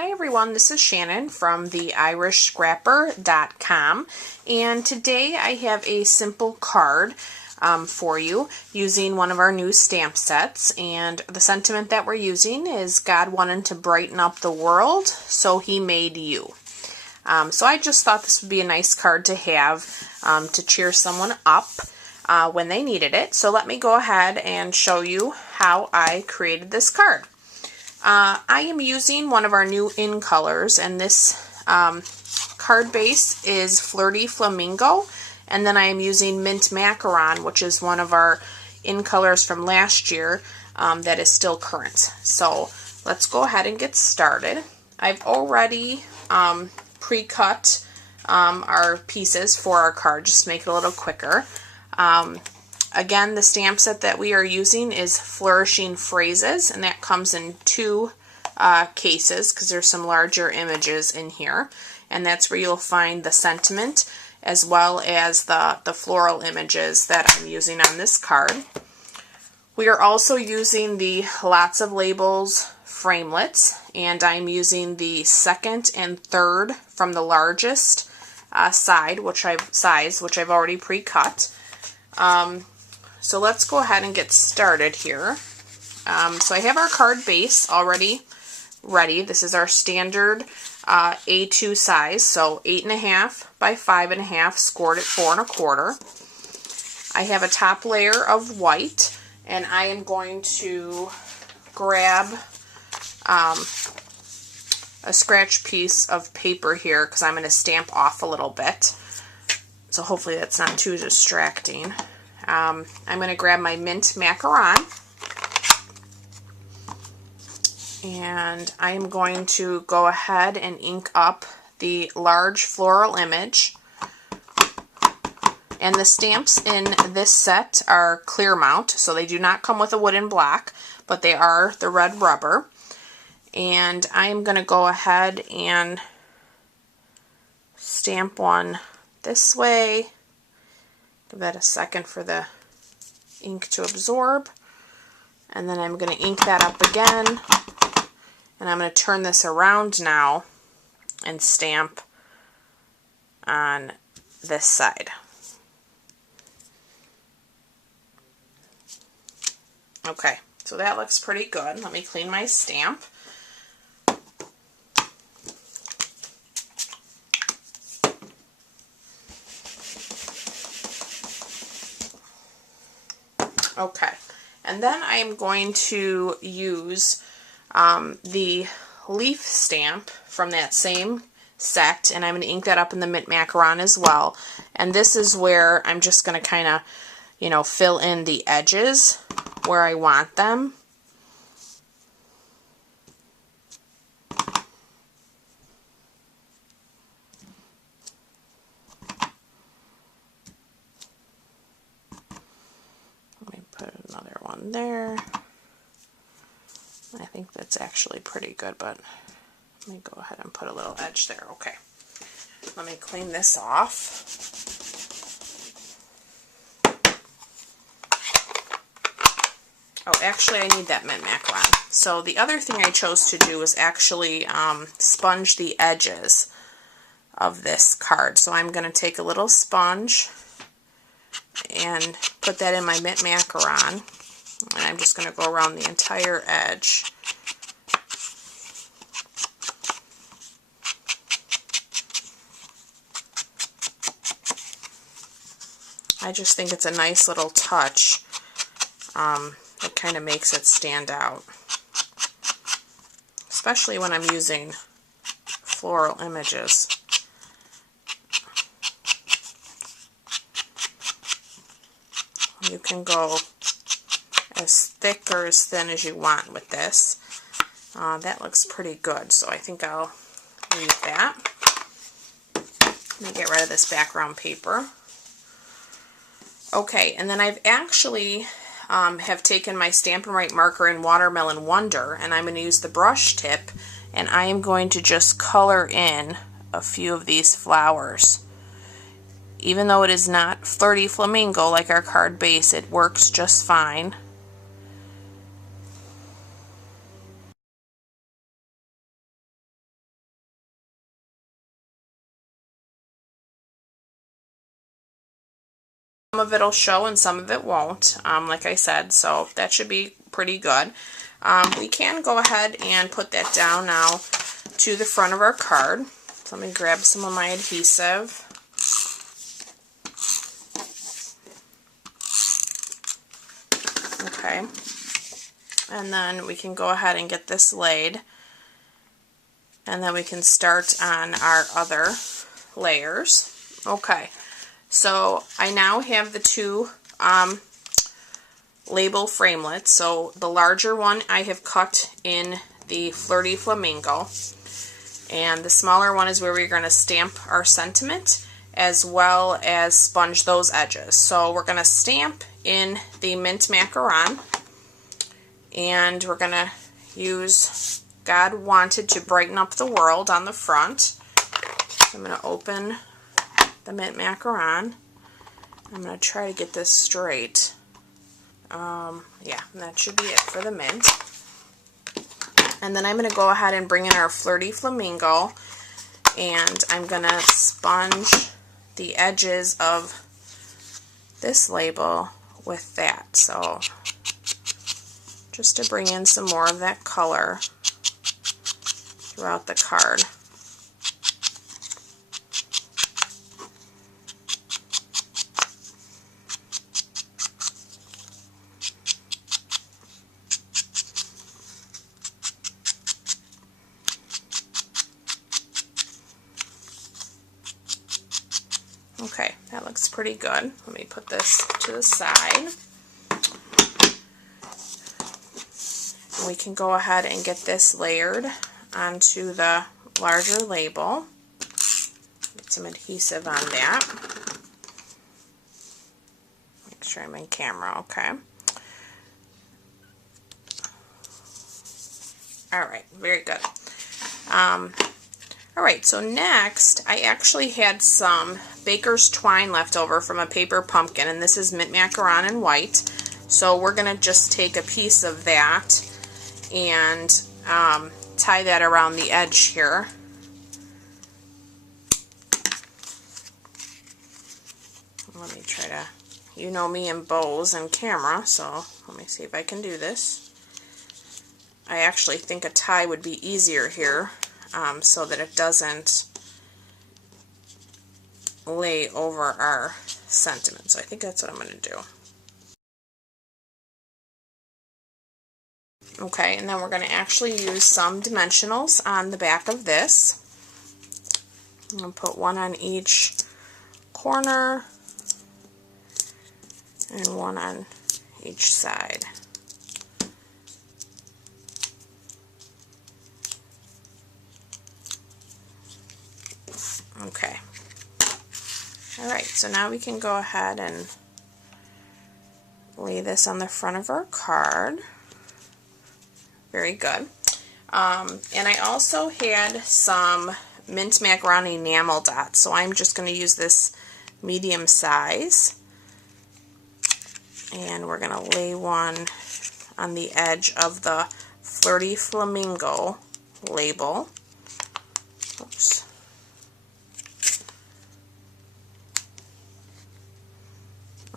Hi everyone, this is Shannon from theirishscrapper.com, and today I have a simple card for you using one of our new stamp sets, and the sentiment that we're using is God wanted to brighten up the world, so He made you. So I just thought this would be a nice card to have to cheer someone up when they needed it. So let me go ahead and show you how I created this card. I am using one of our new in colors, and this card base is Flirty Flamingo, and then I am using Mint Macaron, which is one of our in colors from last year that is still current. So let's go ahead and get started. I've already pre-cut our pieces for our card just to make it a little quicker. Again, the stamp set that we are using is Flourishing Phrases, and that comes in two cases because there's some larger images in here, and that's where you'll find the sentiment as well as the floral images that I'm using on this card. We are also using the Lots of Labels framelits, and I'm using the second and third from the largest size, which I've already pre-cut. So let's go ahead and get started here. So I have our card base already ready. This is our standard A2 size, so 8.5 by 5.5, scored at 4 1/4. I have a top layer of white, and I am going to grab a scratch piece of paper here because I'm going to stamp off a little bit. So hopefully that's not too distracting. I'm going to grab my Mint Macaron, and I am going to go ahead and ink up the large floral image. And the stamps in this set are clear mount, so they do not come with a wooden block, but they are the red rubber. And I am going to go ahead and stamp one this way. Give that a second for the ink to absorb, and then I'm going to ink that up again, and I'm going to turn this around now and stamp on this side. Okay, so that looks pretty good. Let me clean my stamp. Okay, and then I am going to use the leaf stamp from that same set, and I'm going to ink that up in the Mint Macaron as well. And this is where I'm just going to kind of, fill in the edges where I want them. Put another one there. I think that's actually pretty good, but let me go ahead and put a little edge there. Okay, let me clean this off. Oh, actually I need that Mint Macaron. So the other thing I chose to do is actually sponge the edges of this card. So I'm going to take a little sponge and put that in my Mint Macaron, and I'm just going to go around the entire edge. I just think it's a nice little touch. It kind of makes it stand out, especially when I'm using floral images. You can go as thick or as thin as you want with this. That looks pretty good, so I think I'll leave that. Let me get rid of this background paper. Okay, and then I've actually have taken my Stampin' Write marker in Watermelon Wonder, and I'm going to use the brush tip, and I am going to just color in a few of these flowers. Even though it is not Flirty Flamingo like our card base, it works just fine. some of it will show and some of it won't, like I said, so that should be pretty good. We can go ahead and put that down now to the front of our card. So let me grab some of my adhesive. Okay. And then we can go ahead and get this laid. And then we can start on our other layers. Okay. So I now have the two label framelits. So the larger one I have cut in the Flirty Flamingo, and the smaller one is where we're going to stamp our sentiment as well as sponge those edges. So we're going to stamp in the mint macaron, and we're going to use God Wanted to Brighten Up the World on the front. So I'm going to open the mint macaron. I'm going to try to get this straight. Yeah, that should be it for the mint. And then I'm going to go ahead and bring in our Flirty Flamingo, and I'm going to sponge the edges of this label with that. So just to bring in some more of that color throughout the card. Okay, that looks pretty good. Let me put this to the side. We can go ahead and get this layered onto the larger label. Get some adhesive on that. Make sure I'm in camera, okay. Alright, very good. Alright, so next, I actually had some baker's twine left over from a paper pumpkin, and this is mint macaron in white. So we're going to just take a piece of that and tie that around the edge here. Let me try to, you know me and bows and camera, so let me see if I can do this. I actually think a tie would be easier here, so that it doesn't lay over our sentiment. So I think that's what I'm going to do. Okay, and then we're going to actually use some dimensionals on the back of this. I'm going to put one on each corner and one on each side. Okay. Alright, so now we can go ahead and lay this on the front of our card. Very good. And I also had some mint macaron enamel dots, so I'm just going to use this medium size. And we're going to lay one on the edge of the Flirty Flamingo label. Oops.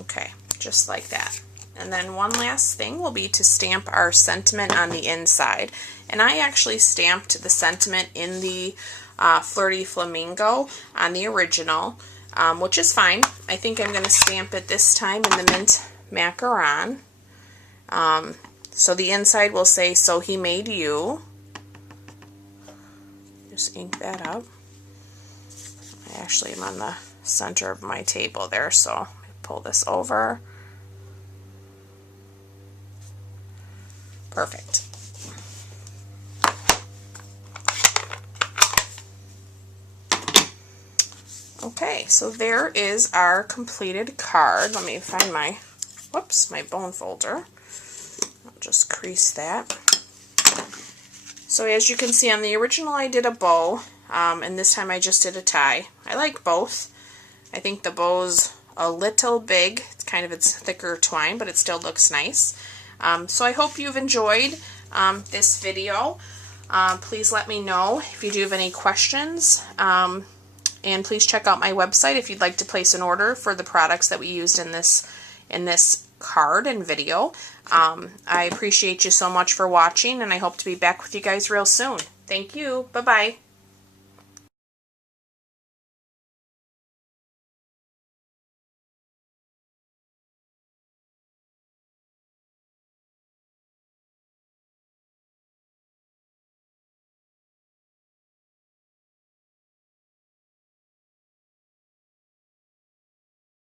Okay, just like that. And then one last thing will be to stamp our sentiment on the inside. And I actually stamped the sentiment in the Flirty Flamingo on the original, which is fine. I think I'm going to stamp it this time in the mint macaron. So the inside will say, "So he made you." Just ink that up. I actually am on the center of my table there, so pull this over. Perfect. Okay, so there is our completed card. Let me find my, my bone folder. I'll just crease that. So as you can see on the original I did a bow, and this time I just did a tie. I like both. I think the bow's a little big. It's thicker twine, but it still looks nice. So I hope you've enjoyed this video. Please let me know if you do have any questions. And please check out my website if you'd like to place an order for the products that we used in this card and video. I appreciate you so much for watching, and I hope to be back with you guys real soon. Thank you. Bye-bye.